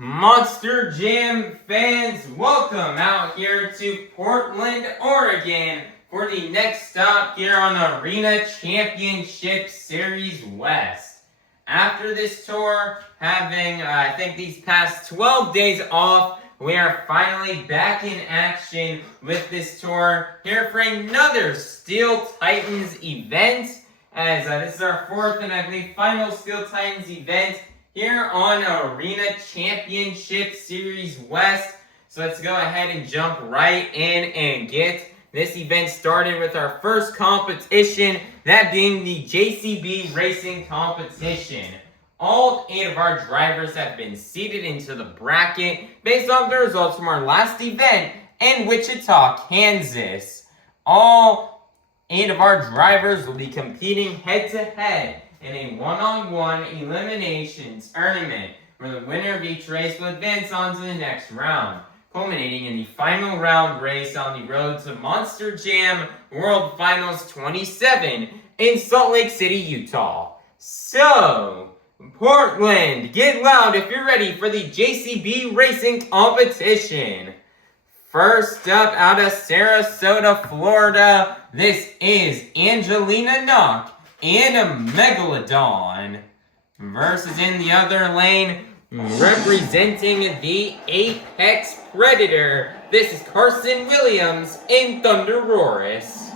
Monster Jam fans, welcome out here to Portland, Oregon for the next stop here on the Arena Championship Series West. After this tour, having I think these past 12 days off, we are finally back in action with this tour here for another Steel Titans event, as this is our fourth and I believe final Steel Titans event here on Arena Championship Series West. So let's go ahead and jump right in and get this event started with our first competition, that being the JCB Racing Competition. All 8 of our drivers have been seated into the bracket based on the results from our last event in Wichita, Kansas. All 8 of our drivers will be competing head-to-head in a one-on-one eliminations tournament, where the winner of each race will advance on to the next round, culminating in the final round race on the road to Monster Jam World Finals 27 in Salt Lake City, Utah. So, Portland, get loud if you're ready for the JCB Racing Competition. First up, out of Sarasota, Florida, this is Angelina Nock and a Megalodon. Versus in the other lane, representing the Apex Predator, this is Carson Williams and ThunderRoarus.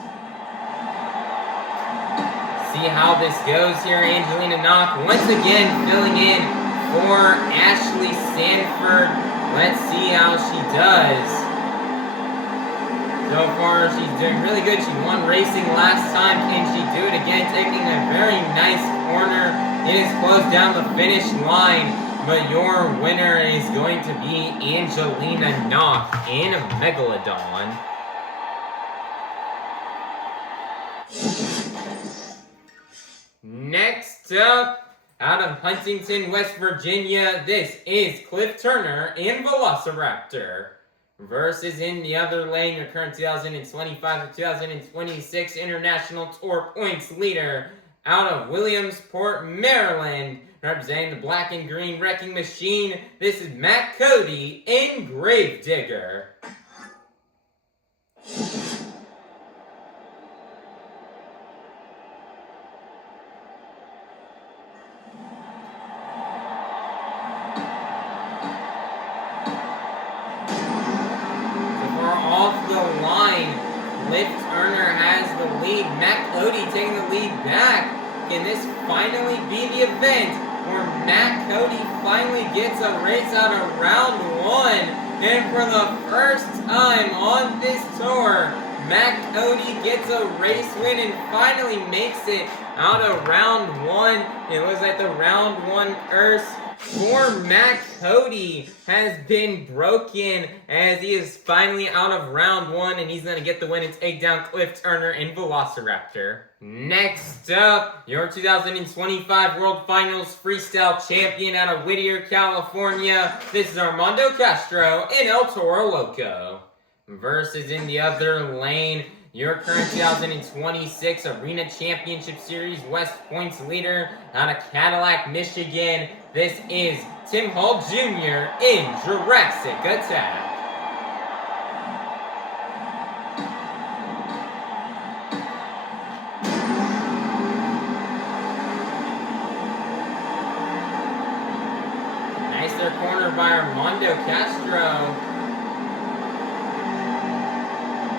See how this goes here. Angelina Nock once again filling in for Ashley Sanford. Let's see how she does. So far, she's doing really good. She won racing last time. Can she do it again? Taking a very nice corner. It is close down the finish line, but your winner is going to be Angelina Nock and a Megalodon. Next up, out of Huntington, West Virginia, this is Cliff Turner and Velociraptor. Versus in the other lane, your current 2025 to 2026 International Tour points leader out of Williamsport, Maryland, representing the black and green wrecking machine. This is Matt Cody and Gravedigger. Cliff Turner has the lead. Matt Cody taking the lead back. Can this finally be the event where Matt Cody finally gets a race out of round 1? And for the first time on this tour, Matt Cody gets a race win and finally makes it out of round 1. It was like the round 1 curse for Matt Cody has been broken, as he is finally out of round 1 and he's going to get the win and take down Cliff Turner and Velociraptor. Next up, your 2025 World Finals Freestyle Champion out of Whittier, California. This is Armando Castro and Toro Loco. Versus in the other lane, your current 2026 Arena Championship Series West points leader out of Cadillac, Michigan. This is Tim Hall Jr. in Jurassic Attack. Nice there corner by Armando Castro.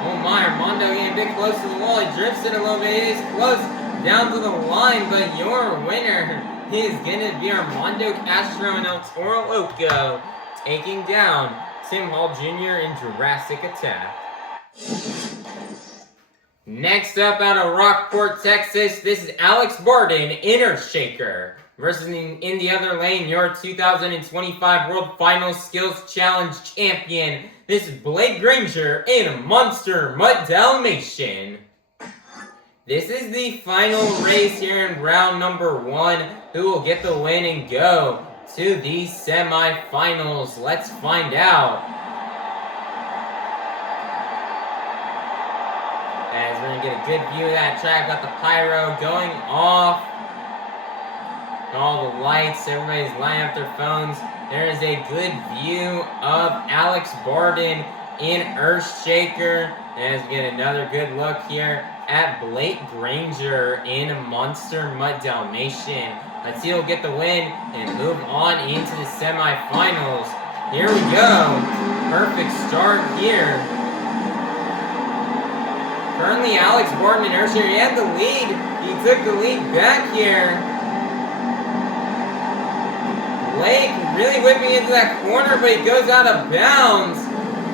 Oh my, Armando getting a bit close to the wall. He drifts it a little bit. It is close down to the line, but your winner is going to be Armando Castro and Toro Loco, taking down Tim Hall Jr. in Jurassic Attack. Next up, out of Rockport, Texas, this is Alex Bardin, Inner Shaker. Versus in the other lane, your 2025 World Finals Skills Challenge champion. This is Blake Granger in a Monster Mutt Dalmatian. This is the final race here in round number 1. Who will get the win and go to the semifinals? Let's find out. As we're going to get a good view of that track. Got the pyro going off. All the lights, everybody's lining up their phones. there is a good view of Alex Bardin in Earthshaker. And as we get another good look here at Blake Granger in Monster Mutt Dalmatian. Let's see who'll get the win and move on into the semifinals. Here we go. Perfect start here. Currently, Alex Bardin in Earthshaker, he had the lead. He took the lead back here. Blake really whipping into that corner, but he goes out of bounds.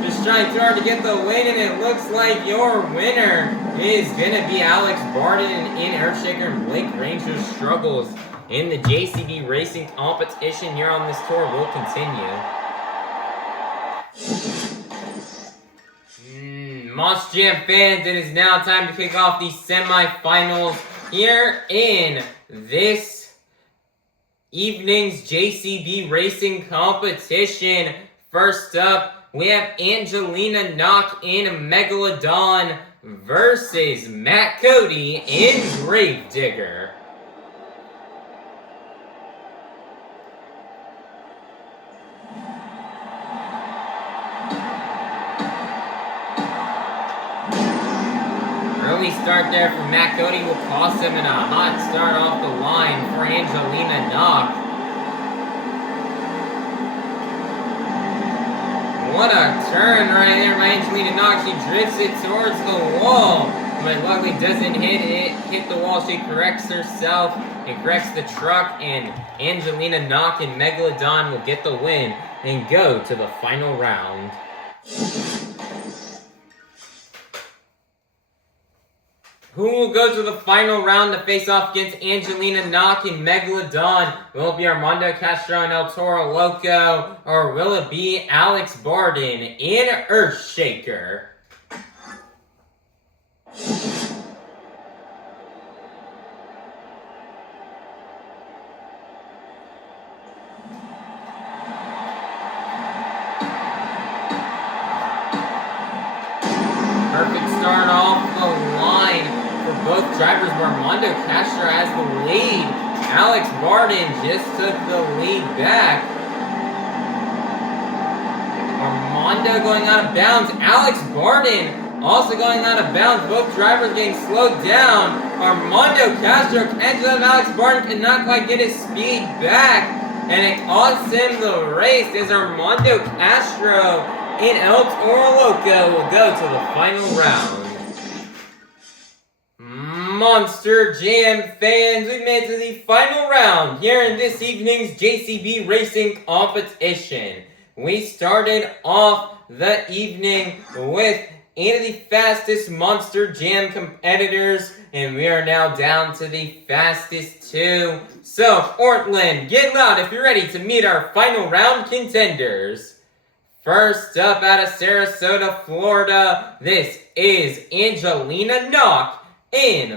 Just trying too hard to get the win, and it looks like your winner is going to be Alex Bardin in Earthshaker, and Blake Granger's struggles in the JCB racing competition here on this tour will continue. Monster Jam fans, it is now time to kick off the semifinals here in this evening's JCB racing competition. First up, we have Angelina Nock in Megalodon versus Matt Cody in Gravedigger. Early start there from Matt Cody will cost him, and a hot start off the line for Angelina Nock. What a turn right there by Angelina Nock. She drifts it towards the wall, but luckily doesn't hit the wall. She corrects herself and corrects the truck, and Angelina Nock and Megalodon will get the win and go to the final round. Who will go to the final round to face off against Angelina Nock and Megalodon? Will it be Armando, Castro, and Toro, Loco? Or will it be Alex Bardin in Earthshaker? Perfect start off the line for both drivers, where Armando Castro has the lead. Alex Bardin just took the lead back. Armando going out of bounds. Alex Bardin also going out of bounds. Both drivers getting slowed down. Armando Castro catches up. Alex Bardin cannot quite get his speed back, and it costs him the race as Armando Castro and El Toro Loco will go to the final round. Monster Jam fans, we've made it to the final round here in this evening's JCB racing competition. We started off the evening with one of the fastest Monster Jam competitors, and we are now down to the fastest two. So, Portland, get loud if you're ready to meet our final round contenders. First up out of Sarasota, Florida, this is Angelina Nock in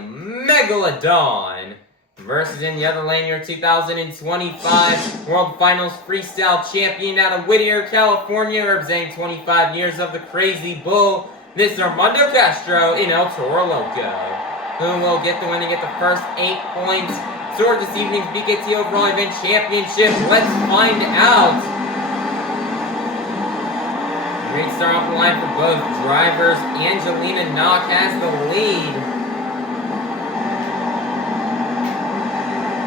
Megalodon. Versus in the other lane, your 2025 World Finals Freestyle Champion out of Whittier, California, representing 25 years of the Crazy Bull. This is Armando Castro in El Toro Loco. Who will get the win and get the first 8 points toward this evening's BKT Overall Event Championship? Let's find out. Great start off the line for both drivers. Angelina Nock has the lead.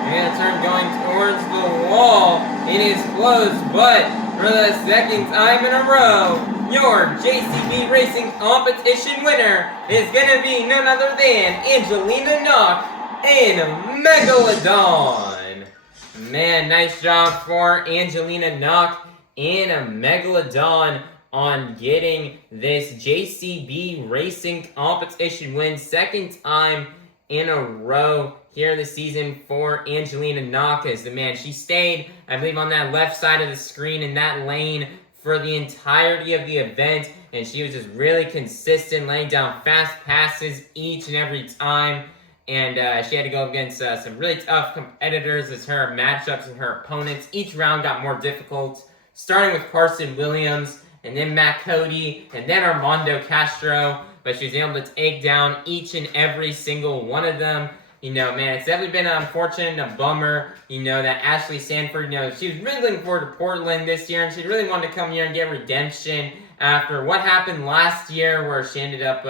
And a turn going towards the wall. It is close, but for the second time in a row, your JCB Racing Competition winner is going to be none other than Angelina Nock in Megalodon. Man, nice job for Angelina Nock in a Megalodon on getting this JCB Racing Competition win. Second time in a row here this season for Angelina Nock, as the man, she stayed, I believe, on that left side of the screen in that lane for the entirety of the event, and she was just really consistent, laying down fast passes each and every time, and she had to go against some really tough competitors as her matchups and her opponents. Each round got more difficult, starting with Carson Williams, and then Matt Cody, and then Armando Castro, but she was able to take down each and every single one of them. you know, man, it's definitely been unfortunate and a bummer, you know, that Ashley Sanford, you know, she was really looking forward to Portland this year, and she really wanted to come here and get redemption after what happened last year, where she ended up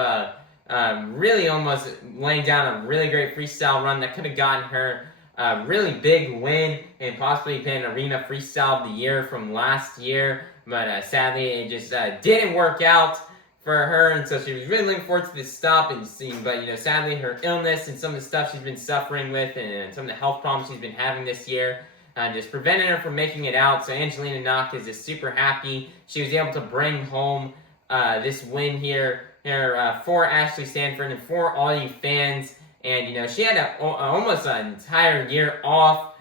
really almost laying down a really great freestyle run that could have gotten her a really big win and possibly been Arena Freestyle of the Year from last year. But sadly, it just didn't work out for her, and so she was really looking forward to this stop and seeing. But you know, sadly, her illness and some of the stuff she's been suffering with, and some of the health problems she's been having this year, just prevented her from making it out. So Angelina Nock is just super happy she was able to bring home this win here for Ashley Sanford and for all you fans. And you know, she had almost an entire year off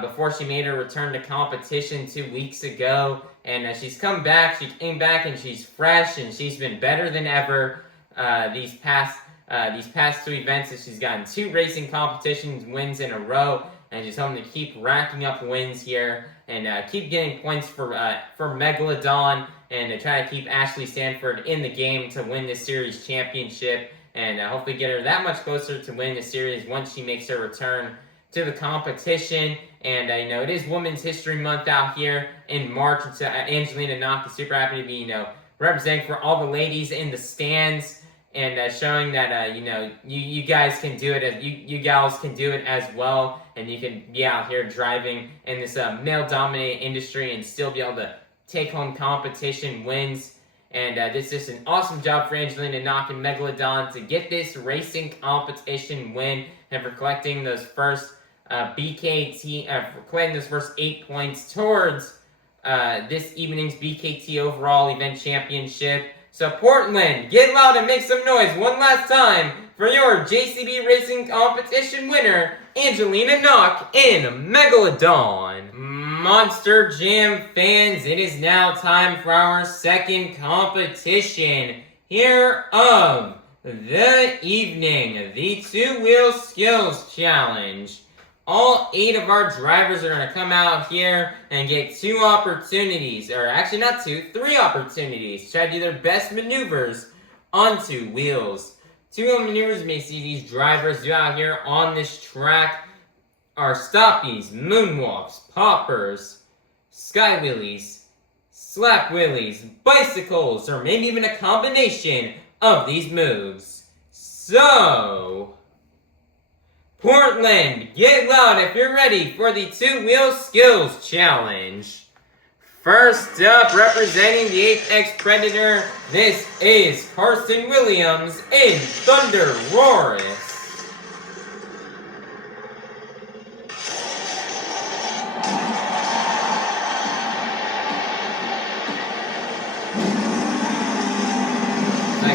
before she made her return to competition 2 weeks ago. And she's come back. She came back and she's fresh, and she's been better than ever these past 2 events. And she's gotten 2 racing competitions wins in a row, and she's hoping to keep racking up wins here and keep getting points for Megalodon, and to try to keep Ashley Sanford in the game to win this series championship, and hopefully get her that much closer to winning the series once she makes her return to the competition. And you know, it is Women's History Month out here in March, and so Angelina Nock is super happy to be, you know, representing for all the ladies in the stands, and showing that you know, you guys can do it, as you gals can do it as well, and you can be out here driving in this male-dominated industry and still be able to take home competition wins. And this is an awesome job for Angelina Nock and Megalodon to get this racing competition win, and for collecting those first collecting those first 8 points towards this evening's BKT overall event championship. So Portland, get loud and make some noise one last time for your JCB Racing Competition winner, Angelina Nock in Megalodon. Monster Jam fans, it is now time for our second competition here of the evening, the 2-Wheel Skills Challenge. All 8 of our drivers are going to come out here and get 2 opportunities, or actually not 2, 3 opportunities to try to do their best maneuvers on 2 wheels. 2 maneuvers you may see these drivers do out here on this track are stoppies, moonwalks, poppers, sky wheelies, slap wheelies, bicycles, or maybe even a combination of these moves. So Portland, get loud if you're ready for the 2-Wheel Skills Challenge. First up, representing the Apex Predator, this is Carson Williams in ThunderRoarus.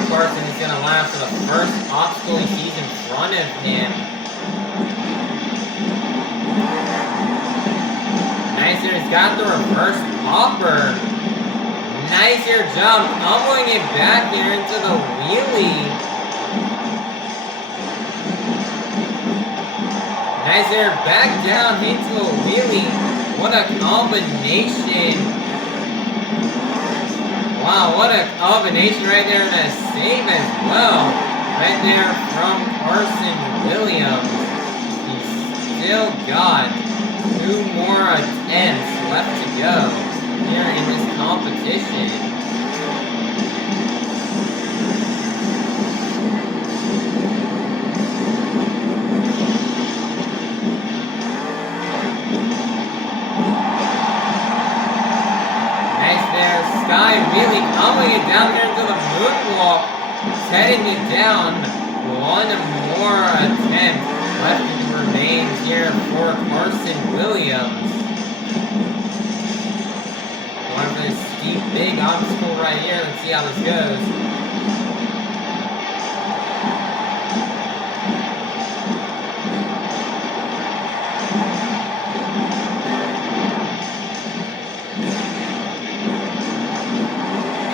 Carson is going to line up for the first obstacle he sees in front of him. Nice here, he's got the reverse popper. Nice here, jump, tumbling it back here into the wheelie. Nice here, back down into the wheelie. What a combination. Wow, what a combination right there, and a save as well. Right there from Carson Williams. He's still got 2 more attempts left to go here in this competition. Sky really coming it down there into the moonwalk, setting it down. 1 more attempt left remains here for Carson Williams. Going for this steep, big obstacle right here. Let's see how this goes.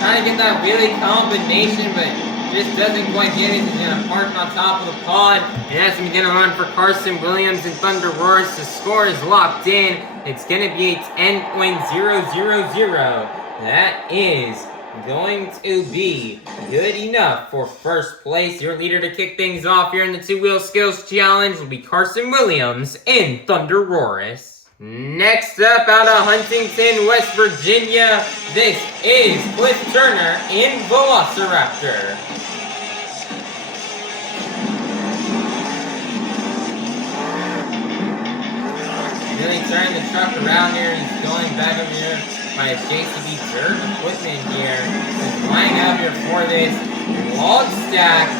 Trying to get that wheelie combination, but just doesn't quite get it. He's going to park on top of the pod. And that's going to run for Carson Williams and ThunderRoarus. The score is locked in. It's going to be a 10.000. That is going to be good enough for first place. Your leader to kick things off here in the two-wheel skills challenge will be Carson Williams in ThunderRoarus. Next up, out of Huntington, West Virginia, this is Cliff Turner in Velociraptor. Really turning the truck around here. He's going back over here by his JCB dirt equipment here. He's lining up here for this log stack.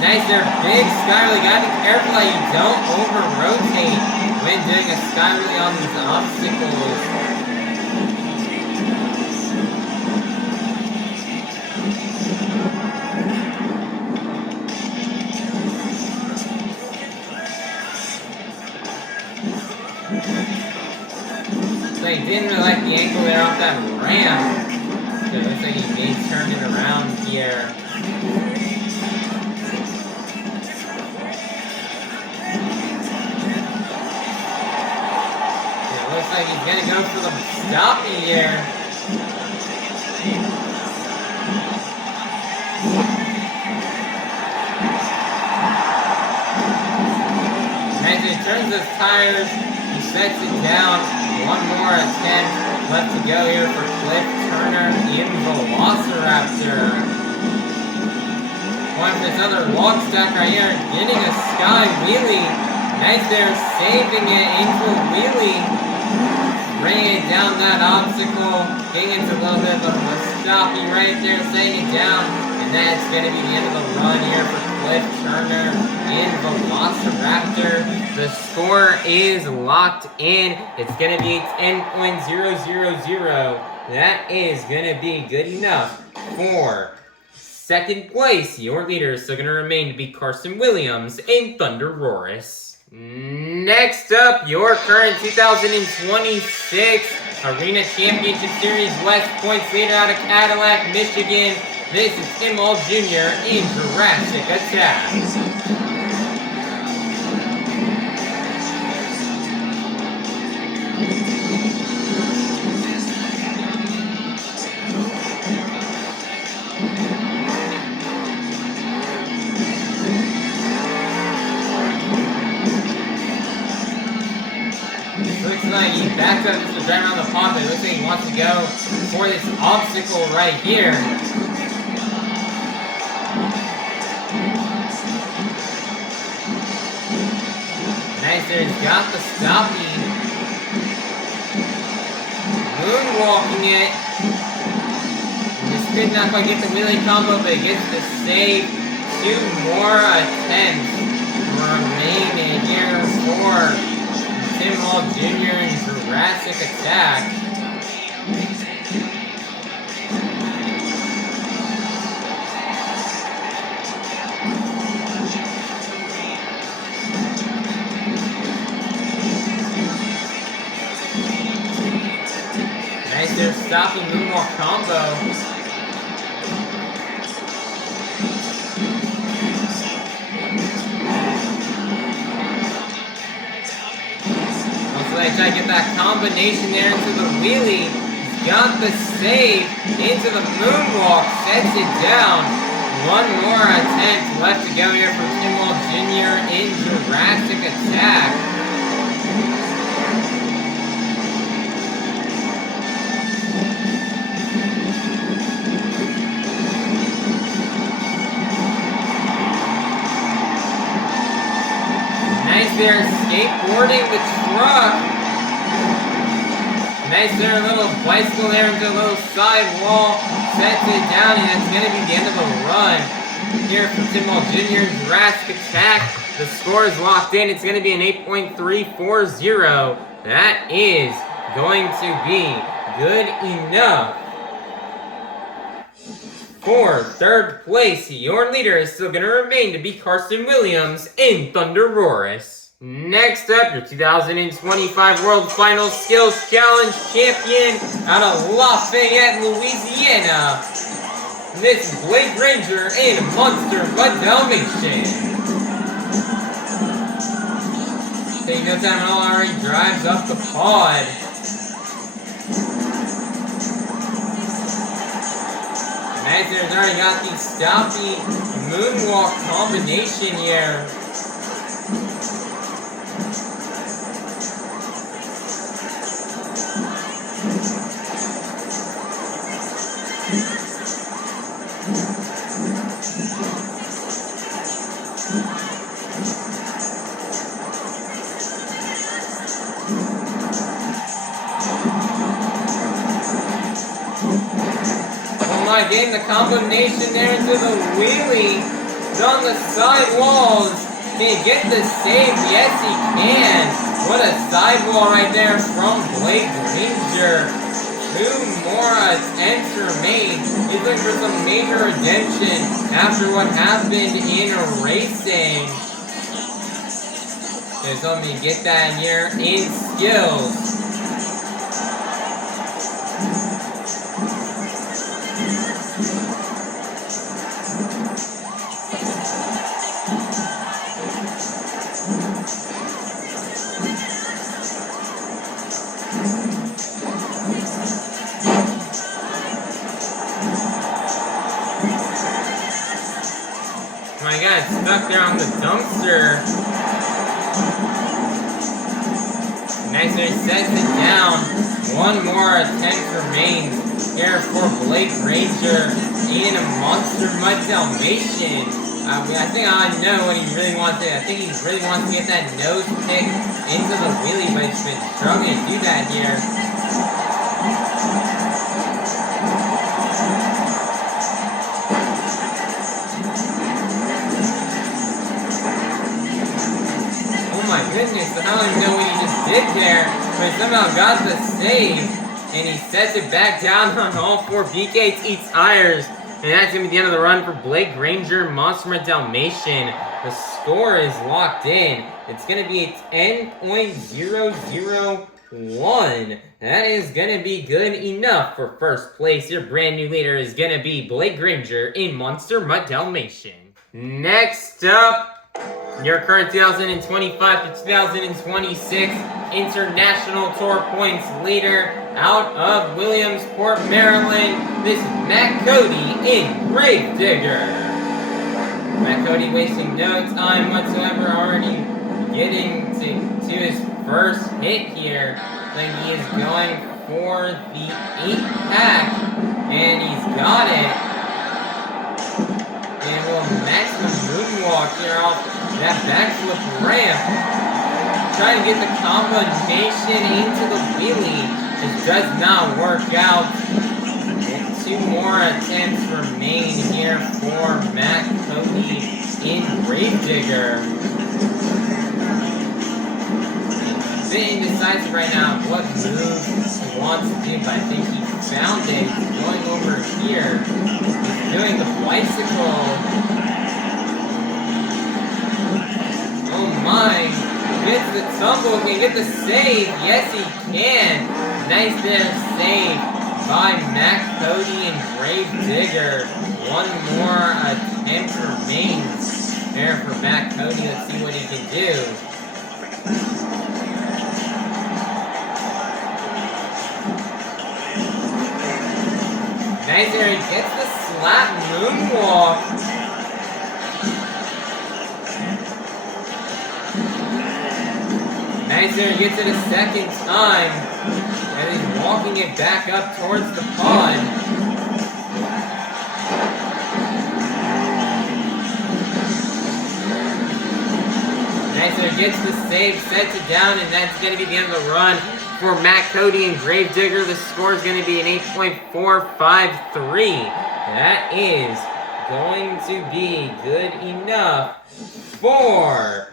Nice there, big skywheelie. Gotta be careful that you don't over-rotate when doing a skywheelie on these obstacles. So he didn't really like the angle there off that ramp. So it looks like he may turn it around here. Looks like he's gonna go for the stoppy here. As he turns his tires, he sets it down. One more attempt left to go here for Cliff Turner in Velociraptor. Going for this other log stack right here, getting a sky wheelie. Nice there, saving it into a wheelie. Bringing it down that obstacle, getting into a little bit of a stoppy right there, setting it down, and that's going to be the end of the run here for Cliff Turner in Velociraptor. The score is locked in. It's going to be 10.000. That is going to be good enough for second place. Your leader is still going to remain to be Carson Williams in ThunderRoarus. Next up, your current 2026 Arena Championship Series West points leader out of Cadillac, Michigan. This is Tim Hall Jr. in Jurassic Attack. He backs up just to drive around the pond, but it looks like he wants to go for this obstacle right here. Nice there, he's got the stoppy. Moonwalking it. This could not quite get the wheelie combo, but it gets the save. Two more attempts remaining here for Tim Hall Jr. in Jurassic Attack. Nice there, stopping moonwalk combo. Try to get that combination there into the wheelie. He's got the save into the moonwalk, sets it down. One more attempt left to go here from Tim Hall Jr. in Jurassic Attack. Nice there, skateboarding the truck. Nice there, a little bicycle there into a little side wall. Sets it down, and that's going to be the end of the run. Here for Tim Hall Jr. Jurassic Attack. The score is locked in. It's going to be an 8.340. That is going to be good enough for third place. Your leader is still going to remain to be Carson Williams in ThunderRoarus. Next up, your 2025 World Finals Skills Challenge champion out of Lafayette, Louisiana. This is Granger in Monster by Dalmatian. Taking no time at all, already drives up the pod. Nice, there's already got the stoppy moonwalk combination here. Getting the combination there into the wheelie. He's on the side walls. Can he get the save? Yes, he can. What a sidewall right there from Blade Granger. 2 more attempts remain. He's looking for some major redemption after what happened in racing. There's something to get that here in skills. Stuck there on the dumpster. Nice, there, sets it down. 1 more attempt remains here for Blade Granger in a Monster Mutt Dalmatian. I think I know what he really wants to do. I think he really wants to get that nose pick into the wheelie, but he's been struggling to do that here. Goodness, I don't even know what he just did there, but he somehow got the save, and he sets it back down on all 4 BK tires, and that's going to be the end of the run for Blade Granger, Monster Mutt Dalmatian. The score is locked in. It's going to be a 10.001. That is going to be good enough for first place. Your brand new leader is going to be Blade Granger in Monster Mutt Dalmatian. Next up, your current 2025 to 2026 International Tour Points leader out of Williamsport, Maryland. This is Matt Cody in Gravedigger. Matt Cody wasting no time whatsoever, already getting to his first hit here. So he is going for the 8-pack, and he's got it. And will maximum moonwalk here off that backflip ramp. Trying to get the combination into the wheelie. It does not work out. And 2 more attempts remain here for Matt Cody in Gravedigger. He's a bit indecisive right now of what move he wants to do, but I think he found it. He's going over here. He's doing the bicycle. Oh my. Gets the tumble. Can he get the save? Yes, he can. Nice there save by Matt Cody and Gravedigger. 1 more attempt remains there for Matt Cody. Let's see what he can do. Nice there, he gets the slap moonwalk. Nice there, he gets it a second time. And he's walking it back up towards the pond. Nice there, gets the save, sets it down, and that's going to be the end of the run. For Matt Cody and Gravedigger, the score is going to be an 8.453. That is going to be good enough for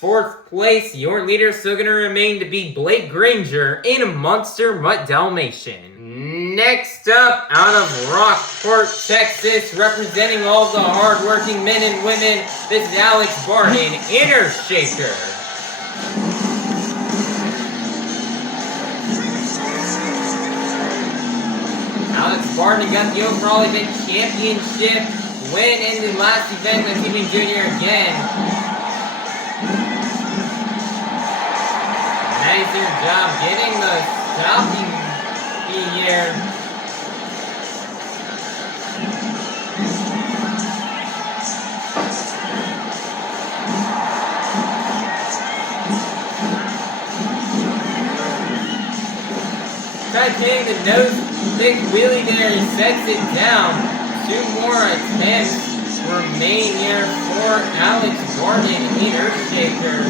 4th place. Your leader is still going to remain to be Blade Granger in a Monster Mutt Dalmatian. Next up, out of Rockport, Texas, representing all the hardworking men and women, this is Alex Bardin, Inner Shaker. Alex Bardin got the overall event championship win in the last event. Let's see if he can do it here again. Nice job getting the stopping here. tries getting the nose thick wheelie there. He sets it down. 2 more attempts remain here for Alex Bardin in Earthshaker.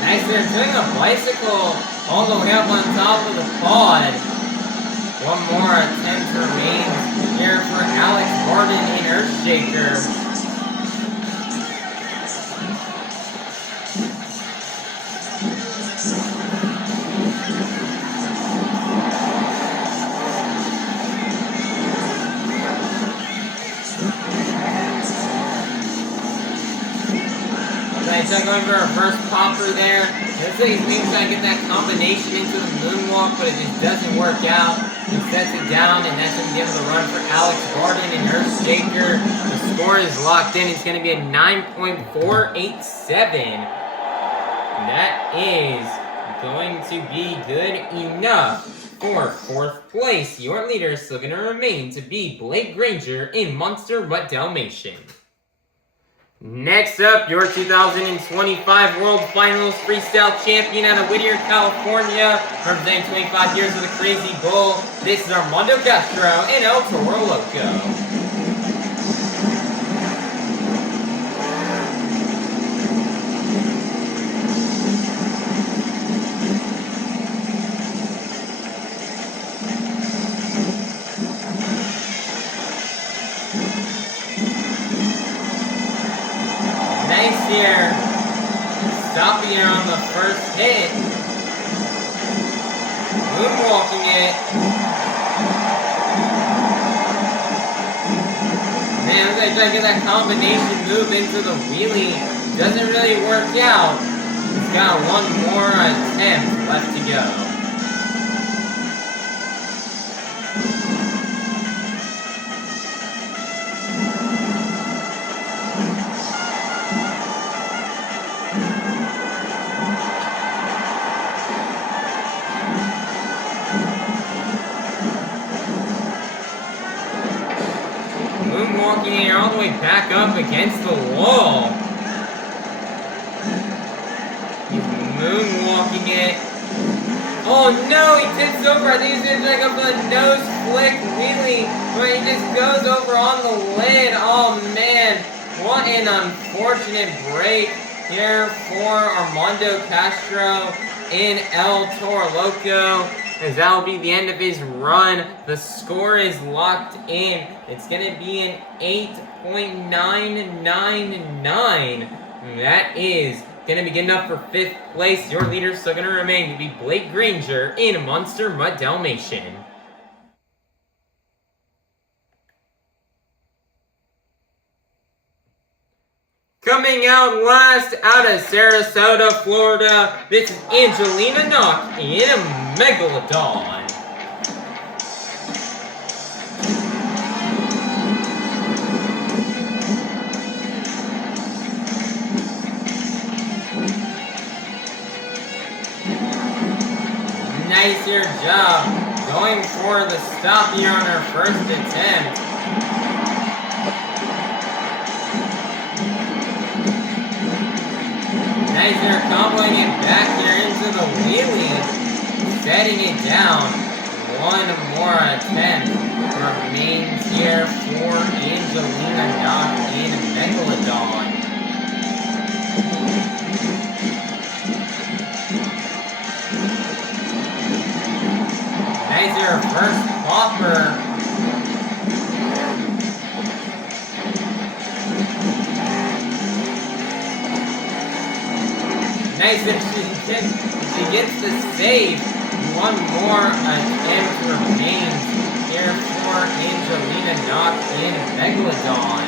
Nice, they're doing a bicycle all the way up on top of the pod. 1 more attempt remains here for Alex Bardin in Earthshaker. Nice, going for a first popper there. Looks like he's trying to get that combination into the moonwalk, but it just doesn't work out. He sets it down, and that's going to give the run for Alex Bardin and Earthshaker. The score is locked in. It's going to be a 9.487. That is going to be good enough for 4th place. Your leader is still going to remain to be Blake Granger in Monster Mutt Dalmatian. Next up, your 2025 World Finals Freestyle Champion out of Whittier, California, representing 25 years of the Crazy Bull. This is Armando Castro and El Toro Loco. Here, stopping here on the first hit, moonwalking it. Man, I'm gonna try to get that combination move into the wheelie. Doesn't really work out. He's got 1 more attempt left to go. Moonwalking here all the way back up against the wall. He's moonwalking it. Oh no, he tips over. I think he's gonna take up a nose flick wheelie, but he just goes over on the lid. Oh man, what an unfortunate break here for Armando Castro in El Toro Loco. As that will be the end of his run. The score is locked in. It's going to be an 8.999. That is going to be good enough for 5th place. Your leader is still going to remain to be Blake Granger in Monster Mutt Dalmatian. Coming out last out of Sarasota, Florida, this is Angelina Nock in a Megalodon. Nice here job. Going for the stop here on her first attempt. Nice here, comboing it back here into the wheelie. Setting it down. 1 more attempt remains here for Angelina Nock in Megalodon. Nice here, first popper. Nice that she gets the save. 1 more attempt remains here for Angelina Nock in Megalodon.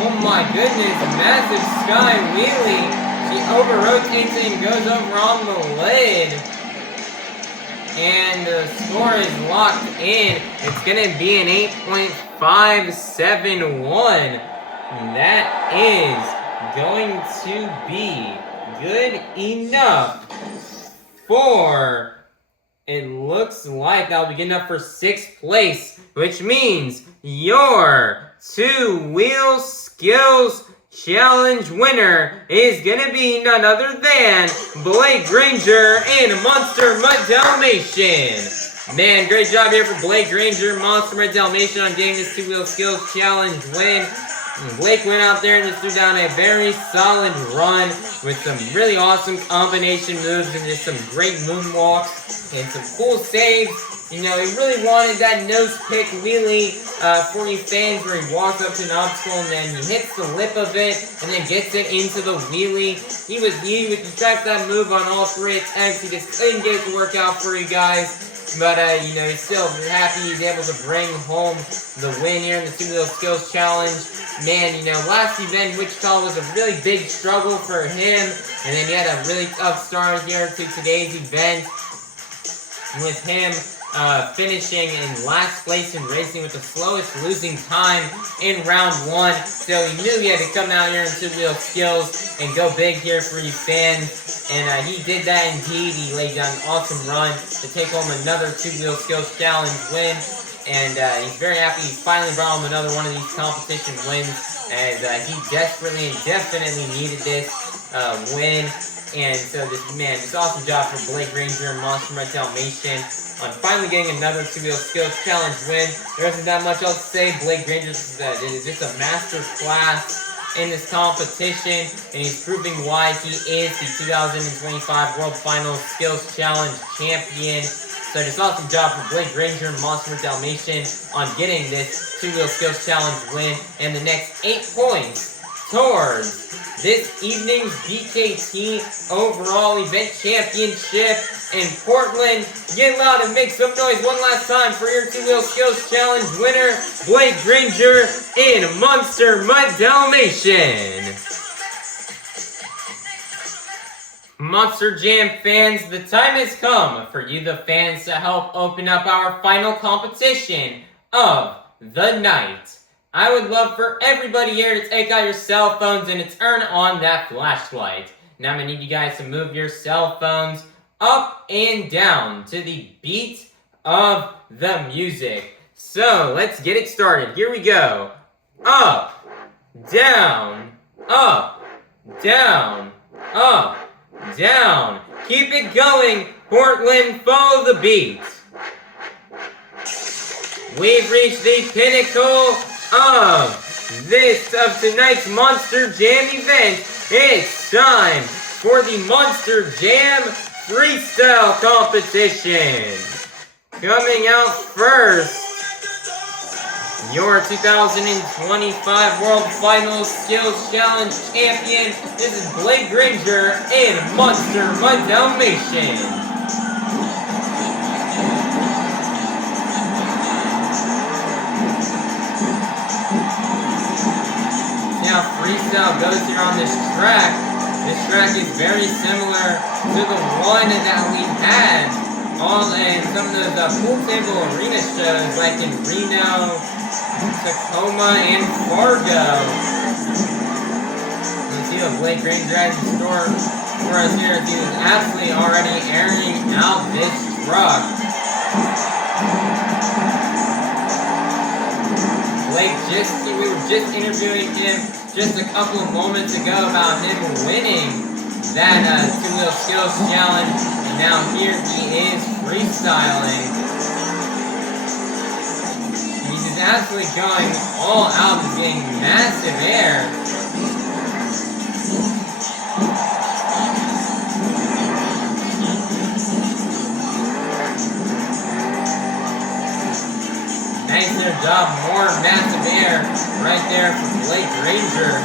Oh my goodness, massive sky wheelie. She over-rotates it and goes over on the lid. And the score is locked in. It's going to be an 8.571. That is going to be good enough 4. It looks like that'll be good enough for 6th place, which means your 2-wheel skills challenge winner is gonna be none other than Blake Granger and Monster Mutt Dalmatian. Man, great job here for Blake Granger, Monster Mutt Dalmatian on getting this 2-wheel skills challenge win. Blake went out there and just threw down a very solid run with some really awesome combination moves and just some great moonwalks and some cool saves. You know, he really wanted that nose pick wheelie for you fans where he walks up to an obstacle and then he hits the lip of it and then gets it into the wheelie. He tried that move on all 3 attempts. He just couldn't get it to work out for you guys. But, you know, he's still happy he's able to bring home the win here in the 2-wheel skills challenge. Man, you know, last event, Wichita was a really big struggle for him. And then he had a really tough start here to today's event with him finishing in last place in racing with the slowest losing time in round 1. So he knew he had to come out here in 2-wheel skills and go big here for you fans. And he did that indeed. He laid down an awesome run to take home another 2-wheel skills challenge win. And he's very happy he finally brought home another one of these competition wins, as he desperately and definitely needed this win. And so this awesome job for Blake Granger and Monster Mutt Dalmatian on finally getting another 2-wheel skills challenge win. There isn't that much else to say. Blake Granger is just a master class in this competition, and he's proving why he is the 2025 World Finals Skills Challenge champion. So just awesome job for Blake Granger and Monster Mutt Dalmatian on getting this 2-wheel skills challenge win and the next 8 points towards this evening's BKT overall event championship in Portland. Get loud and make some noise one last time for your 2-wheel skills challenge winner, Blake Granger and Monster Mutt Dalmatian. Monster Jam fans, the time has come for you, the fans, to help open up our final competition of the night. I would love for everybody here to take out your cell phones and to turn on that flashlight. Now I'm going to need you guys to move your cell phones up and down to the beat of the music. So let's get it started. Here we go. Up, down, up, down, up, down. Keep it going, Portland. Follow the beat. We've reached the pinnacle of tonight's Monster Jam event. It's time for the Monster Jam Freestyle Competition. Coming out first, your 2025 World Finals Skills Challenge champion. This is Blake Granger and Monster Mutt Dalmatian. How freestyle goes here on this track. This track is very similar to the one that we had in some of those pool table arena shows like in Reno, Tacoma, and Fargo. You see what Blake Granger has in store for us here. He was absolutely already airing out this truck. Blake, we were just interviewing him just a couple of moments ago about him winning that 2-wheel skills challenge, and now here he is freestyling. He's just absolutely going all out, just getting massive air. Nice there, job, more massive air right there for Blake Granger.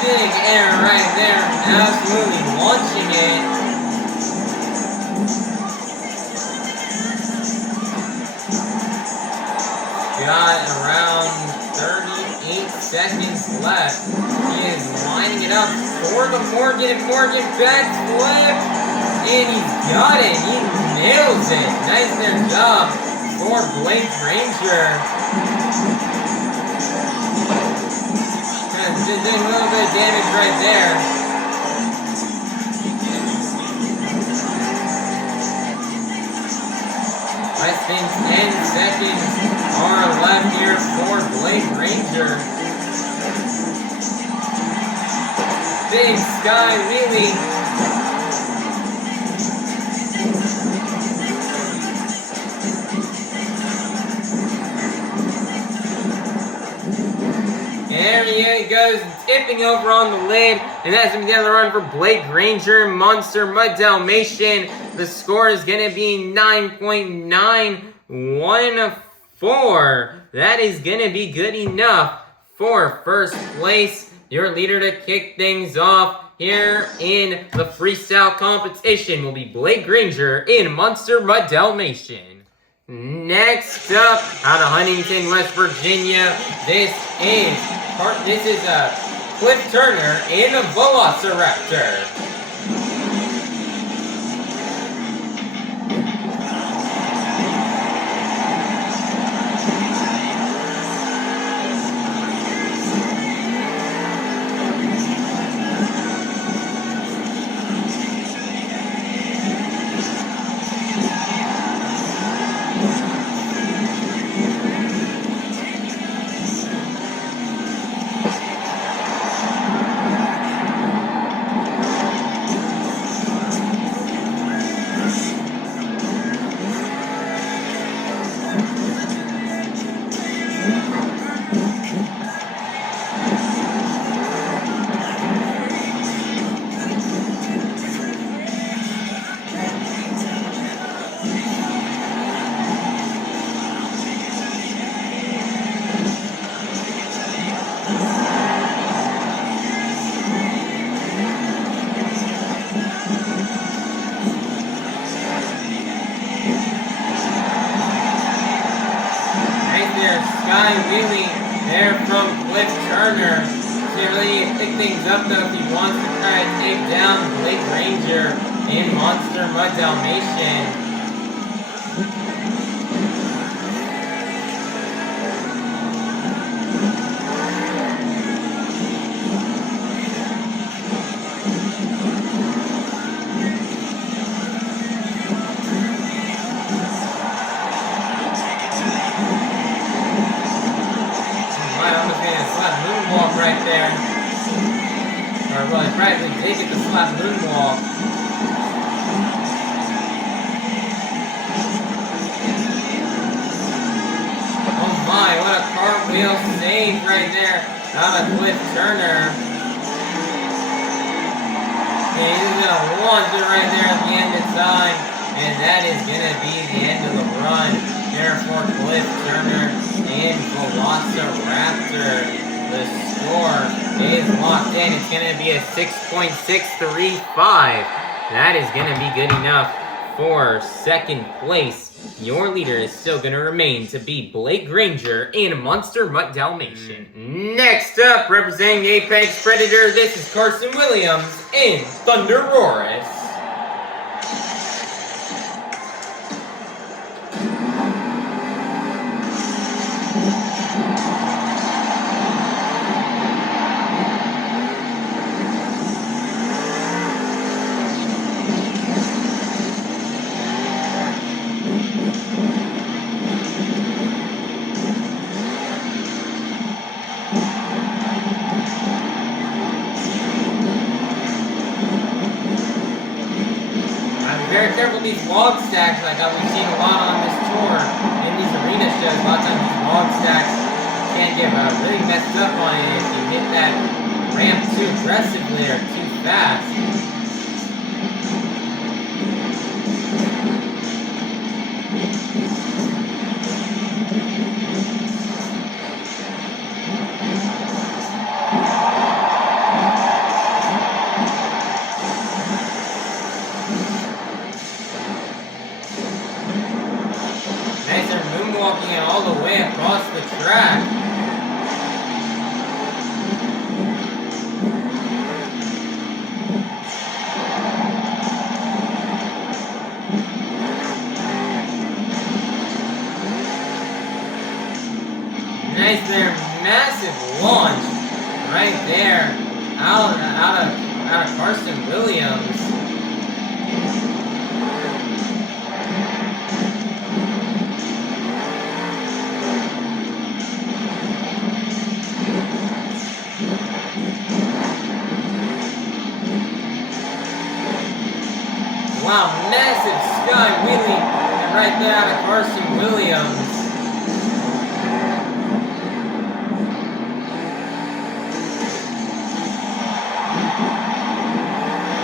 Big air right there, absolutely launching it. Got around 38 seconds left. He is lining it up for the Morgan backflip. And he's got it, he nails it. Nice there, job for Blake Granger. Did a little bit of damage right there. and 10 seconds are left here for Granger. Big sky wheelie. There he goes, tipping over on the lid, and that's going to be the other run for Granger, Monster Mutt Dalmatian. The score is going to be 9.914. That is going to be good enough for first place. Your leader to kick things off here in the freestyle competition will be Granger in Monster Mutt Dalmatian. Next up, out of Huntington, West Virginia, this is Cliff Turner in a Velociraptor. Sky wheelie there from Cliff Turner. So you really need to pick things up though if he wants to try to take down Granger in Monster Mutt Dalmatian. Right there. Or well, he probably did get the slap moonwalk. Oh my, what a cartwheel save right there out of Cliff Turner. And he's gonna launch it right there at the end of time. And that is gonna be the end of the run there for Cliff Turner and Velociraptor. The score is locked in. It's going to be a 6.635. That is going to be good enough for second place. Your leader is still going to remain to be Granger in Monster Mutt Dalmatian. Next up, representing the Apex Predator, this is Carson Williams in ThunderRoarus. Very careful with these log stacks like we've seen a lot on this tour in these arena shows. A lot of times these log stacks can get really messed up on it if you hit that ramp too aggressively or too fast. Walking it all the way across the track. Nice there, massive launch right there out of Carson Williams. And right there out of Carson Williams.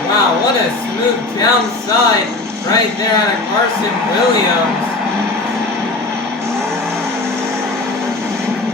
Wow, what a smooth downside right there out of Carson Williams.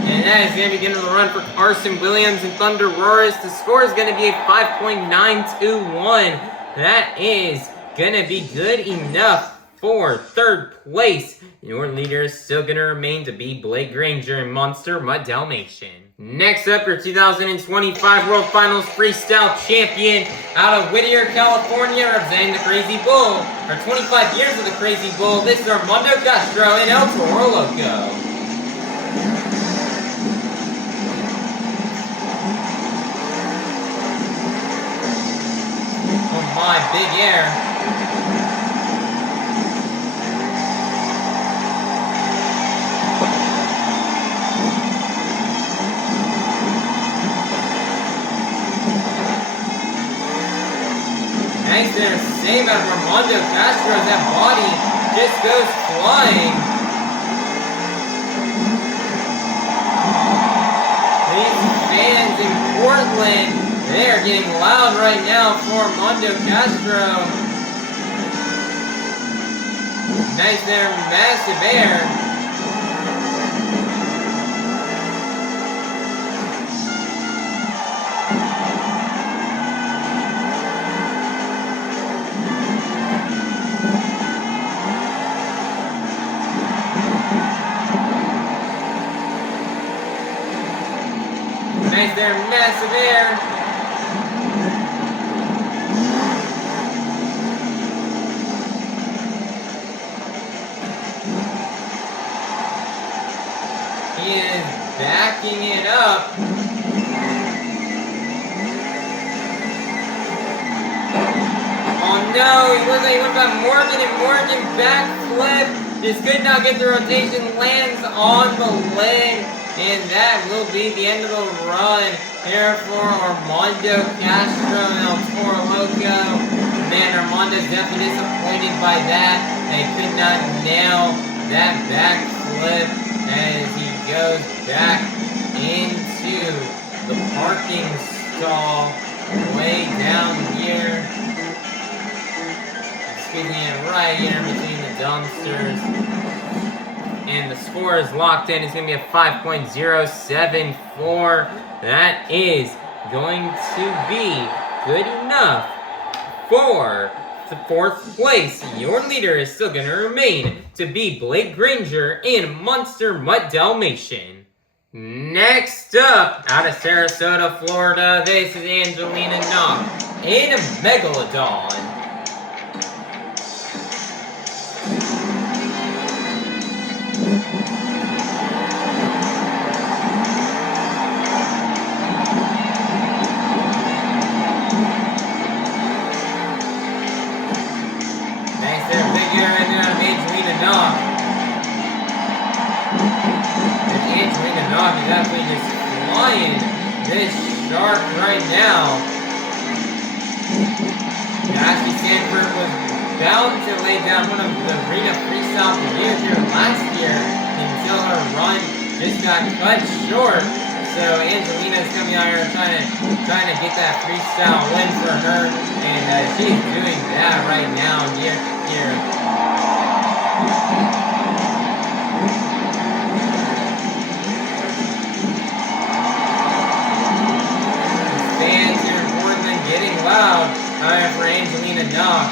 And that is going to be the end of the run for Carson Williams and ThunderRoarus. The score is going to be a 5.921. That is going to be good enough for third place. Your leader is still going to remain to be Blake Granger and Monster Mutt Dalmatian. Next up, your 2025 World Finals Freestyle Champion out of Whittier, California, representing the Crazy Bull. For 25 years of the Crazy Bull, this is Armando Castro and Toro Loco. Oh my, big air. Nice there, save out of Armando Castro as that body just goes flying. These fans in Portland, they are getting loud right now for Armando Castro. Nice there, massive air. Nice there, massive air. He is backing it up. Oh no, he went by Morgan and Morgan backflip. Just could not get the rotation, lands on the leg. And that will be the end of the run here for Armando Castro and Toro Loco. Man, Armando's definitely disappointed by that. They could not nail that backflip as he goes back into the parking stall way down here. Squeezing it right here between the dumpsters. And the score is locked in. It's going to be a 5.074. That is going to be good enough for the fourth place. Your leader is still going to remain to be Blake Granger and Monster Mutt Dalmatian. Next up, out of Sarasota, Florida, this is Angelina Nock and Megalodon. Nice there, big air in there out of Angelina Nock. And Angelina Nock is absolutely just flying this shark right now. Ashley Sanford was bound to lay down one of the arena freestyle years here last year until her run just got cut short. So Angelina's coming out here trying to get that freestyle win for her, and she's doing that right now here. The fans here in Portland getting loud for Angelina Nock.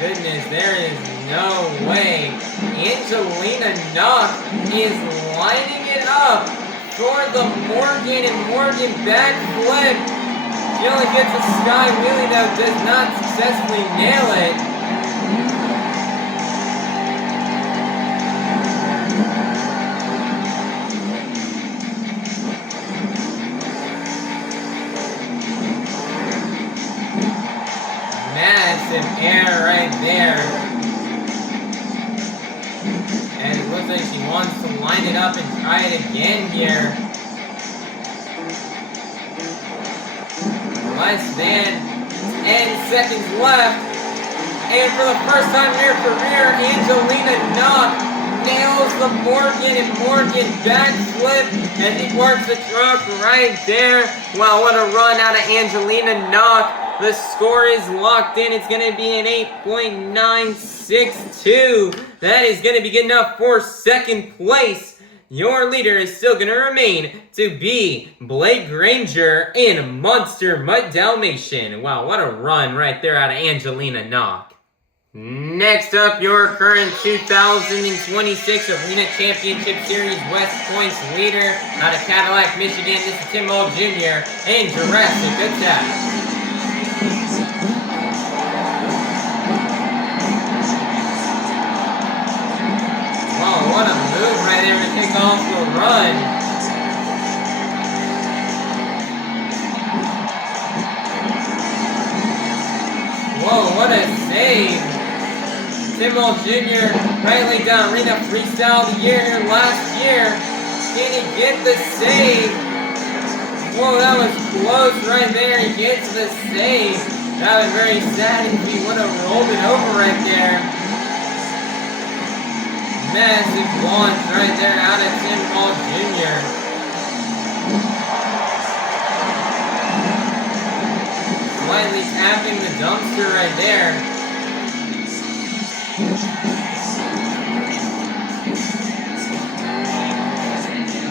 Goodness, there is no way. Angelina Nock is lining it up for the Morgan and Morgan backflip. She only gets a sky wheelie though, does not successfully nail it. Massive air right there. And like she wants to line it up and try it again here. Less than 10 seconds left. And for the first time in her career, Angelina Nock nails the Morgan and Morgan backflip as he parks the truck right there. Wow, what a run out of Angelina Nock. The score is locked in. It's going to be an 8.962. That is going to be good enough for second place. Your leader is still going to remain to be Blake Granger in Monster Mutt Dalmatian. Wow, what a run right there out of Angelina Nock. Next up, your current 2026 Arena Championship Series West Points leader out of Cadillac, Michigan. This is Tim Hall Jr. and Jurassic Attack. Oh, what a move right there to kick off the run. Whoa, what a save. Tim Hall Jr. rightly done. Arena Freestyle of the Year here last year. Can he get the save? Whoa, that was close right there. He gets the save. That was very sad if he would have rolled it over right there. Massive launch right there out of Tim Hall Jr. Slightly tapping the dumpster right there.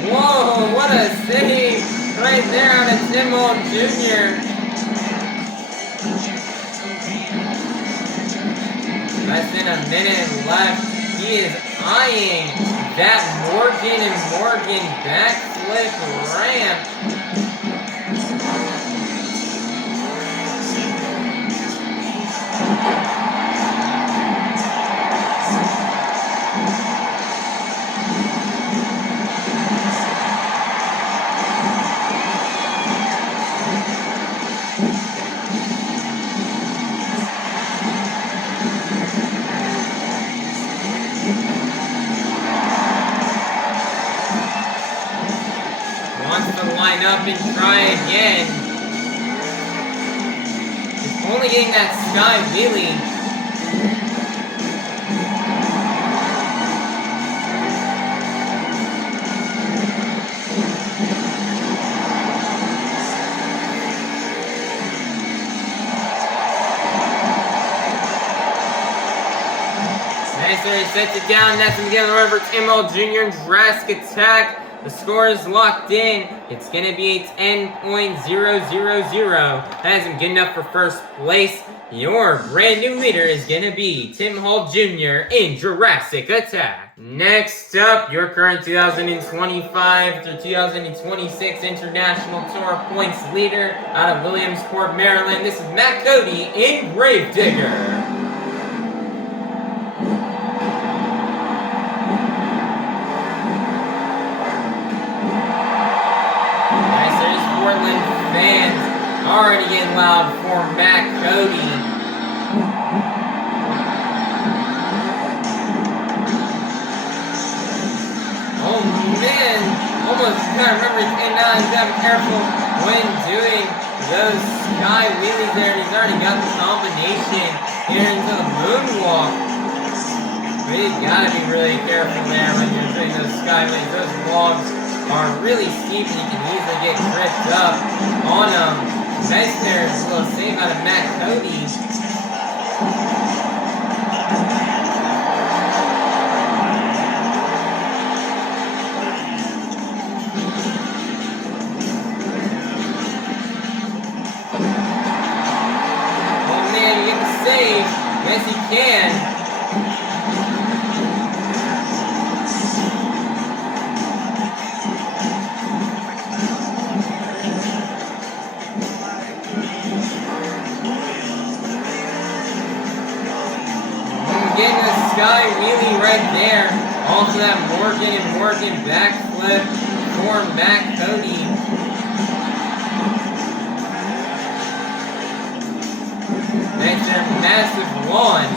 Whoa, what a save right there out of Tim Hall Jr. Less than a minute left. He is eyeing that Morgan and Morgan backflip ramp. Up and try again. He's only getting that sky wheelie. Nice, there he sets it down. That's him again. Remember, Tim Hall Jr. and Jurassic Attack. The score is locked in. It's going to be a 10.000. That isn't good enough for first place. Your brand new leader is going to be Tim Hall Jr. in Jurassic Attack. Next up, your current 2025 through 2026 International Tour Points leader out of Williamsport, Maryland. This is Matt Cody in Gravedigger. Fans already getting loud for Matt Cody. Oh man, almost gotta remember and you gotta be careful when doing those sky wheelies there. He's already got the combination here into the moonwalk. But you gotta be really careful there when you're doing those sky wheelies. Those logs are really steep and you can easily get tripped up on them. Nice there, a little save out of Matt Cody. Oh man, you get the save. Yes, he can. Sky wheelie right there. Also that Morgan and Morgan backflip for Matt Cody. That's their massive launch.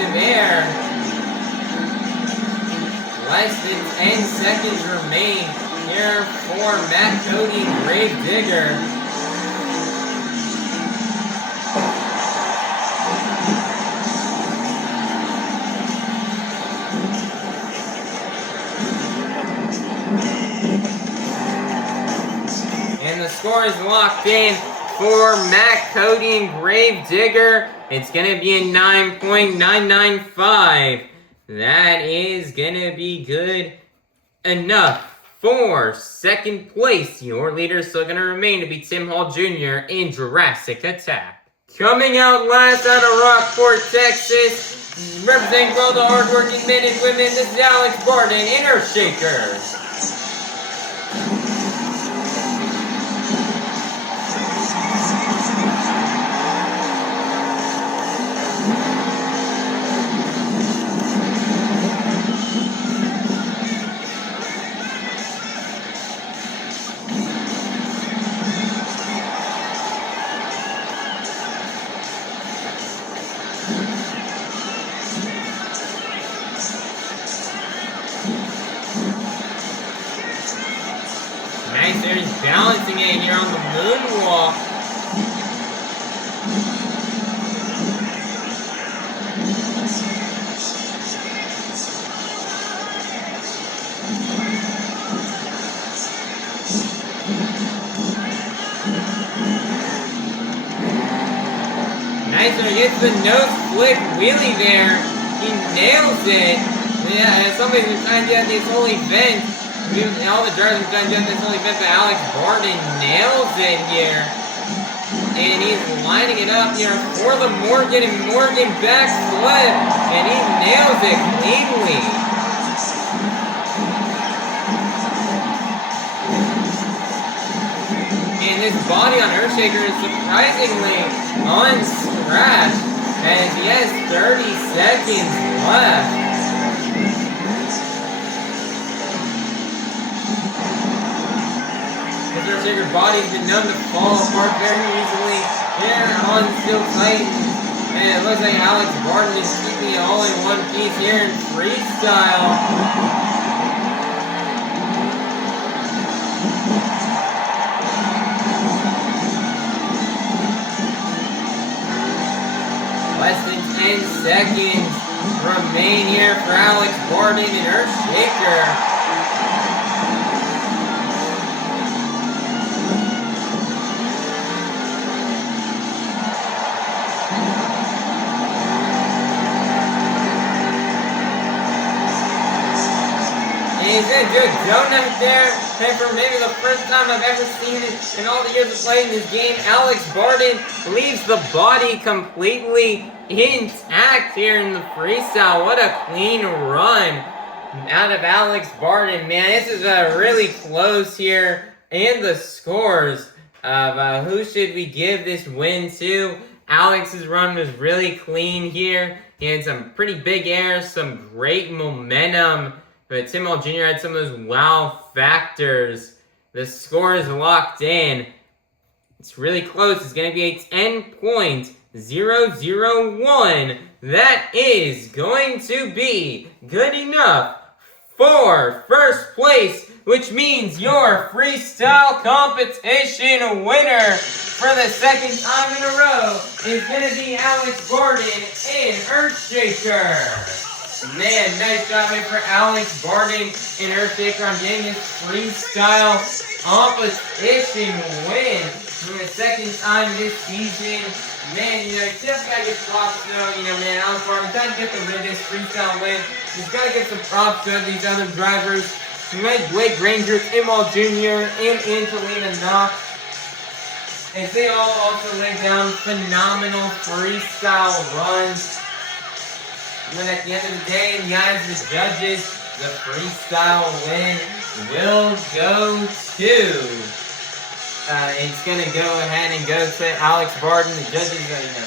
of air. Less than 10 seconds remain here for Matt Cody, Grave Digger. And the score is locked in for Matt Cody and Grave Digger. It's going to be a 9.995. That is going to be good enough for second place. Your leader is still going to remain to be Tim Hall Jr. in Jurassic Attack. Coming out last out of Rockport, Texas, representing all the hardworking men and women, this is Alex Bardin in Earthshaker. Nice there, he's balancing it here on the moonwalk. Nice there, he gets the nose flip wheelie there. He nails it. Yeah, and somebody's been trying to get this whole event. All the drivers have done this whole event, but Alex Bardin nails it here. And he's lining it up here for the Morgan and Morgan backflip. And he nails it cleanly. And this body on Earthshaker is surprisingly unscratched, as he has 30 seconds left. Earthshaker's body's been known to fall apart very easily here on Steel Titans. And it looks like Alex Bardin is keeping it all in one piece here in freestyle. Less than 10 seconds remain here for Alex Bardin and Earthshaker. He's going to do a donut there, and for maybe the first time I've ever seen it in all the years of playing this game, Alex Bardin leaves the body completely intact here in the freestyle. What a clean run out of Alex Bardin, man. This is really close here, and the scores of who should we give this win to. Alex's run was really clean here. He had some pretty big airs, some great momentum. But Tim Hall Jr. had some of those wow factors. The score is locked in. It's really close. It's going to be a 10.001. That is going to be good enough for first place, which means your freestyle competition winner for the second time in a row is going to be Alex Bardin in Earthshaker. Man, nice job here for Alex Bardin and Earthshaker on getting this freestyle competition win for the second time this season. Man, you just gotta get props though, man, Alex Bardin trying to get this freestyle win. Just gotta get some props to these other drivers. Blake Granger, Tim Hall Jr., and Angelina Nock. As they all also laid down phenomenal freestyle runs. And at the end of the day, in the eyes of the judges, the freestyle win will go to. It's going to go ahead and go to Alex Bardin. The judges,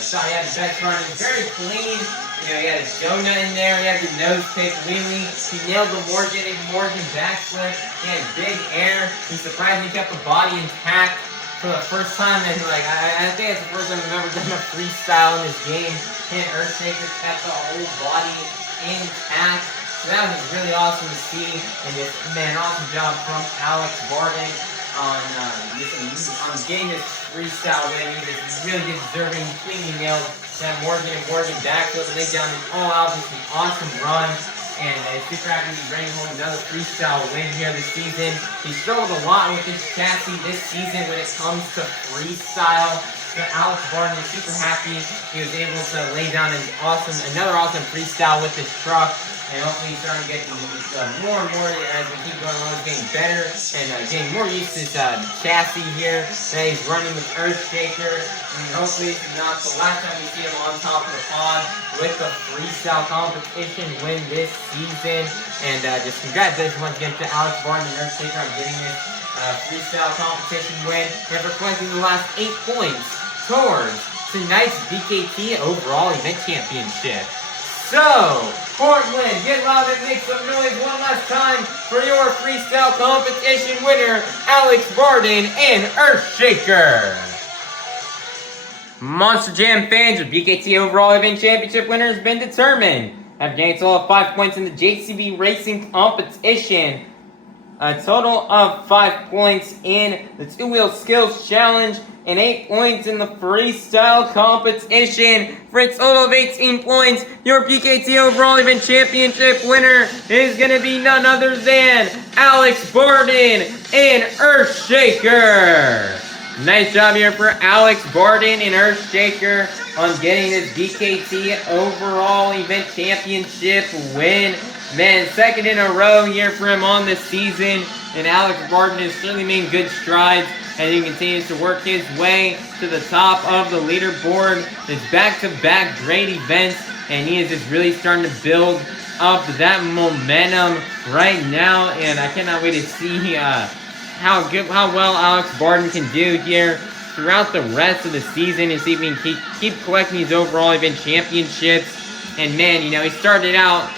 thought he had the best run. It's very clean. He had a donut in there. He had the nose pick wheelie. He nailed the Morgan backflip. He had big air. He surprisingly kept the body intact for the first time in I think it's the first time we've ever done a freestyle in this game. And Earthshaker kept the whole body intact. So that was really awesome to see. And just, man, awesome job from Alex Bardin on getting this freestyle win. He was really deserving, cleanly nailed that Morgan backflip, laid down all out. Just an awesome run. And super happy to be bringing home another freestyle win here this season. He struggled a lot with his chassis this season when it comes to freestyle. So Alex Bardin is super happy he was able to lay down another awesome freestyle with his truck. And hopefully he's starting to get more and more as we keep going along, getting better and getting more used to this chassis here that he's running with Earthshaker. And hopefully it's not the last time we see him on top of the pod with the freestyle competition win this season. And just congratulations once again to Alex Bardin and Earthshaker on getting this freestyle competition win and for collecting the last 8 points towards tonight's BKT overall event championship. So, Portland, get loud and make some noise one last time for your freestyle competition winner, Alex Bardin and Earthshaker. Monster Jam fans, your BKT overall event championship winner has been determined. Have gained a total of 5 points in the JCB racing competition. A total of 5 points in the two-wheel skills challenge and 8 points in the freestyle competition. For a total of 18 points, your BKT overall event championship winner is going to be none other than Alex Bardin and Earthshaker. Nice job here for Alex Bardin and Earthshaker on getting this BKT overall event championship win. Man, second in a row here for him on this season. And Alex Bardin has certainly made good strides as he continues to work his way to the top of the leaderboard. His back-to-back great events, and he is just really starting to build up that momentum right now. And I cannot wait to see how well Alex Bardin can do here throughout the rest of the season and see if he can keep collecting these overall event championships. And man, he started out,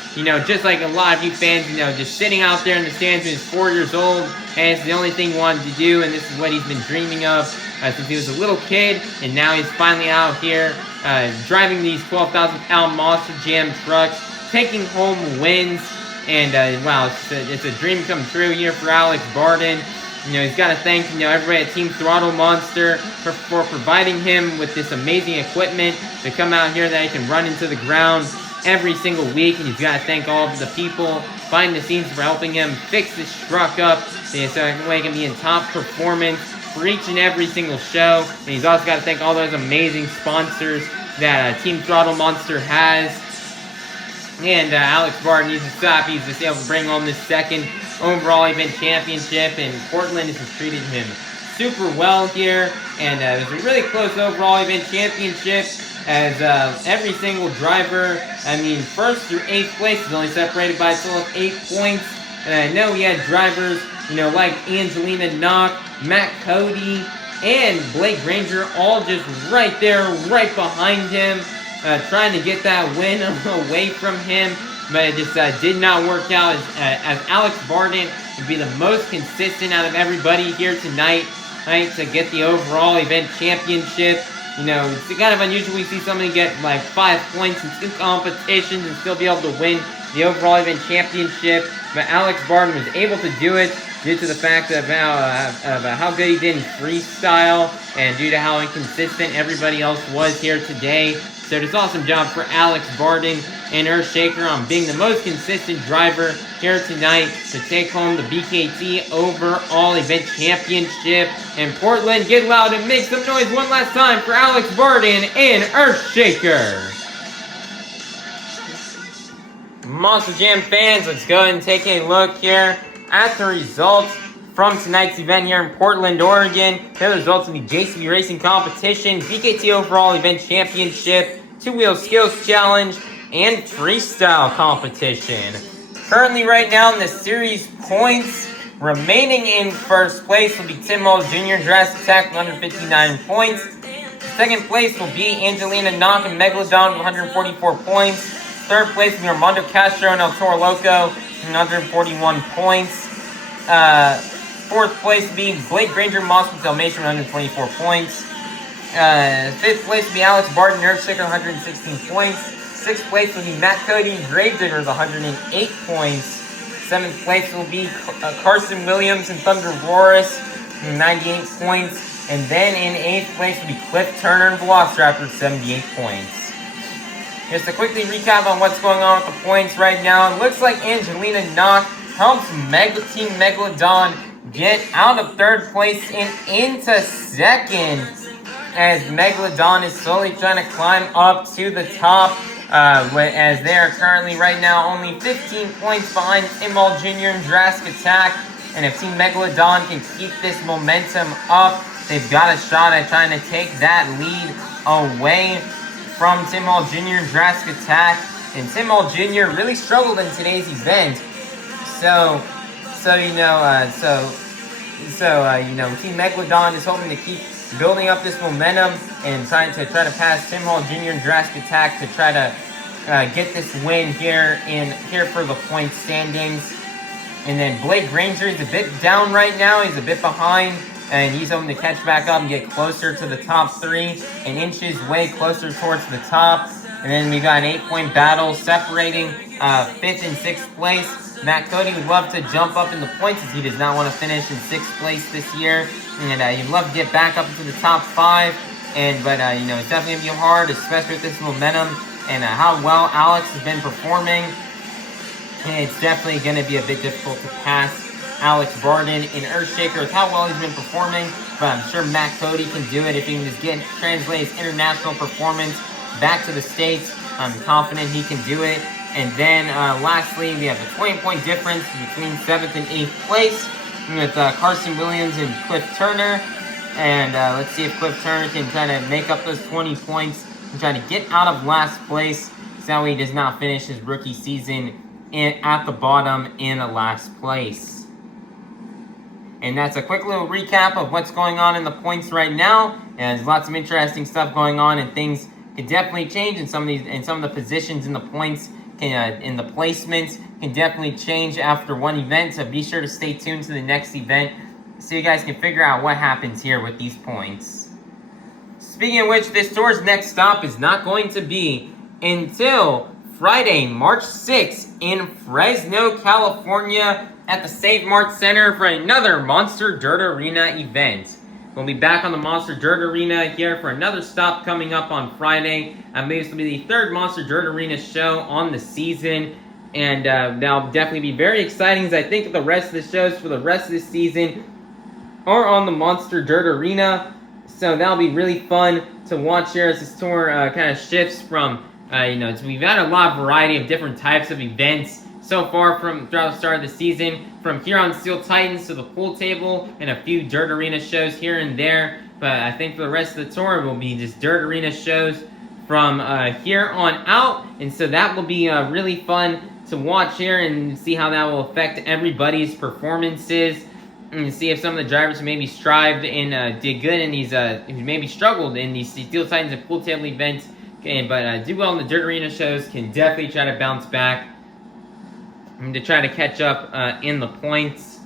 just like a lot of you fans, just sitting out there in the stands when he was 4 years old, and it's the only thing he wanted to do, and this is what he's been dreaming of since he was a little kid, and now he's finally out here driving these 12,000-pound Monster Jam trucks, taking home wins, and wow, it's a dream come true here for Alex Bardin. He's got to thank, everybody at Team Throttle Monster for providing him with this amazing equipment to come out here that he can run into the ground every single week. And he's got to thank all of the people behind the scenes for helping him fix this truck up so that way he can be in top performance for each and every single show. And he's also got to thank all those amazing sponsors that Team Throttle Monster has. And Alex Bardin, he's just happy he's just able to bring home this second overall event championship, and Portland has just treated him super well here. And it was a really close overall event championship as every single driver, first through 8th place is only separated by a total of 8 points. And I know we had drivers, like Angelina, Nock, Matt, Cody, and Blake Granger all just right there, right behind him, trying to get that win away from him. But it just did not work out as Alex Bardin would be the most consistent out of everybody here tonight to get the overall event championship. It's kind of unusual we see somebody get like 5 points in 2 competitions and still be able to win the overall event championship. But Alex Bardin was able to do it due to the fact of how good he did in freestyle and due to how inconsistent everybody else was here today. So it's an awesome job for Alex Bardin and Earthshaker on being the most consistent driver here tonight to take home the BKT overall event championship. And Portland, get loud and make some noise one last time for Alex Bardin and Earthshaker. Monster Jam fans, let's go ahead and take a look here at the results from tonight's event here in Portland, Oregon. Here are the results of the JCB Racing Competition, BKT Overall Event Championship, Two-Wheel Skills Challenge, and Freestyle Competition. Currently right now in the series points, remaining in first place will be Tim Mulls Jr. Jurassic with 159 points. Second place will be Angelina, Nock, and Megalodon with 144 points. Third place will be Armando, Castro, and Toro, Loco with 141 points. Fourth place would be Blake Granger Moss with Dalmatian with 124 points. Fifth place would be Alex Bardin Earthshaker, 116 points. Sixth place would be Matt Cody Granger with 108 points. Seventh place will be Carson Williams and ThunderRoarus, 98 points. And then in eighth place will be Cliff Turner and Velociraptor with 78 points. Just to quickly recap on what's going on with the points right now, it looks like Angelina Nock helps Team Megalodon get out of third place and into second, as Megalodon is slowly trying to climb up to the top, as they are currently right now only 15 points behind Timbal Jr. and Jurassic Attack. And if Team Megalodon can keep this momentum up, they've got a shot at trying to take that lead away from Timbal Jr. and Jurassic Attack. And Timbal Jr. really struggled in today's event. So Team Megalodon is hoping to keep building up this momentum and trying to pass Tim Hall Jr. and Jurassic Attack to try to get this win here for the point standings. And then Blake Granger is a bit down right now. He's a bit behind, and he's hoping to catch back up and get closer to the top three and inch his way closer towards the top. And then we got an 8-point battle separating 5th and 6th place. Matt Cody would love to jump up in the points as he does not want to finish in 6th place this year. And he'd love to get back up into the top 5. But it's definitely going to be hard, especially with this momentum and how well Alex has been performing. And it's definitely going to be a bit difficult to pass Alex Bardin in Earthshaker with how well he's been performing. But I'm sure Matt Cody can do it if he can just translate his international performance back to the States. I'm confident he can do it. And then lastly, we have a 20-point difference between 7th and 8th place with Carson Williams and Cliff Turner. And let's see if Cliff Turner can try to make up those 20 points and try to get out of last place, so that way he does not finish his rookie season at the bottom in the last place. And that's a quick little recap of what's going on in the points right now. And there's lots of interesting stuff going on, and things can definitely change in some of the positions in the points. In the placements can definitely change after one event, so be sure to stay tuned to the next event so you guys can figure out what happens here with these points. Speaking of which, this tour's next stop is not going to be until Friday, March 6th in Fresno, California at the Moda Center for another Monster Dirt Arena event. We'll be back on the Monster Dirt Arena here for another stop coming up on Friday. I believe this will be the 3rd Monster Dirt Arena show on the season. And that'll definitely be very exciting, as I think the rest of the shows for the rest of the season are on the Monster Dirt Arena. So that'll be really fun to watch here as this tour kind of shifts from, we've had a lot of variety of different types of events so far throughout the start of the season, from here on Steel Titans to the pool table and a few Dirt Arena shows here and there. But I think for the rest of the tour will be just Dirt Arena shows from here on out. And so that will be really fun to watch here and see how that will affect everybody's performances. And see if some of the drivers who maybe strived and did good in these, who maybe struggled in these Steel Titans and pool table events, but do well in the Dirt Arena shows, can definitely try to bounce back and to try to catch up in the points.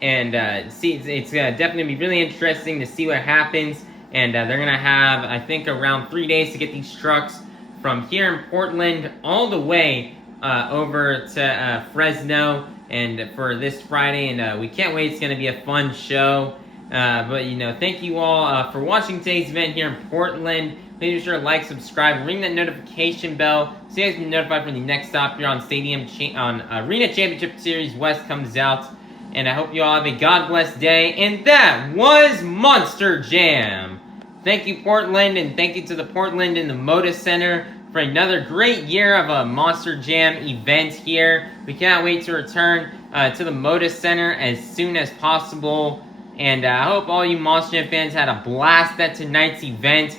And see, it's definitely be really interesting to see what happens. And they're going to have, I think, around 3 days to get these trucks from here in Portland all the way over to Fresno, and for this Friday. And we can't wait. It's going to be a fun show. But, thank you all for watching today's event here in Portland. Please be sure to like, subscribe, ring that notification bell so you guys can be notified when the next stop here on Arena Championship Series West comes out. And I hope you all have a God bless day. And that was Monster Jam. Thank you, Portland, and thank you to the Portland and the Moda Center for another great year of a Monster Jam event here. We cannot wait to return to the Moda Center as soon as possible. And I hope all you Monster Jam fans had a blast at tonight's event.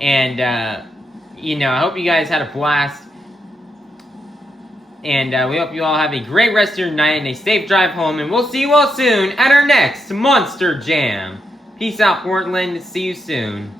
And, I hope you guys had a blast. And we hope you all have a great rest of your night and a safe drive home. And we'll see you all soon at our next Monster Jam. Peace out, Portland. See you soon.